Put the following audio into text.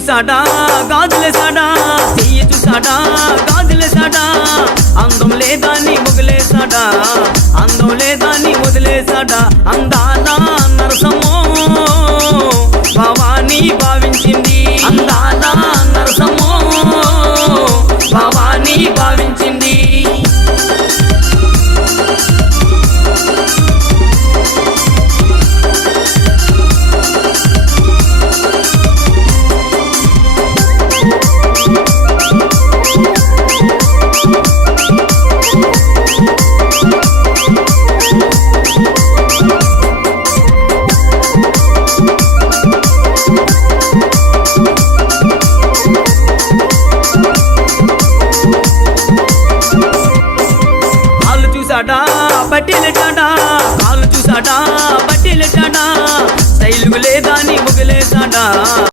చూసాడా గాజులేసాడా, చెయ్యి చూసాడా గాజులేసాడా, అందం లేదాన్ని వదిలేసాడా, అందం లేదాన్ని వదిలేసాడా, అందాల నరసమ్మో భవానీ భావి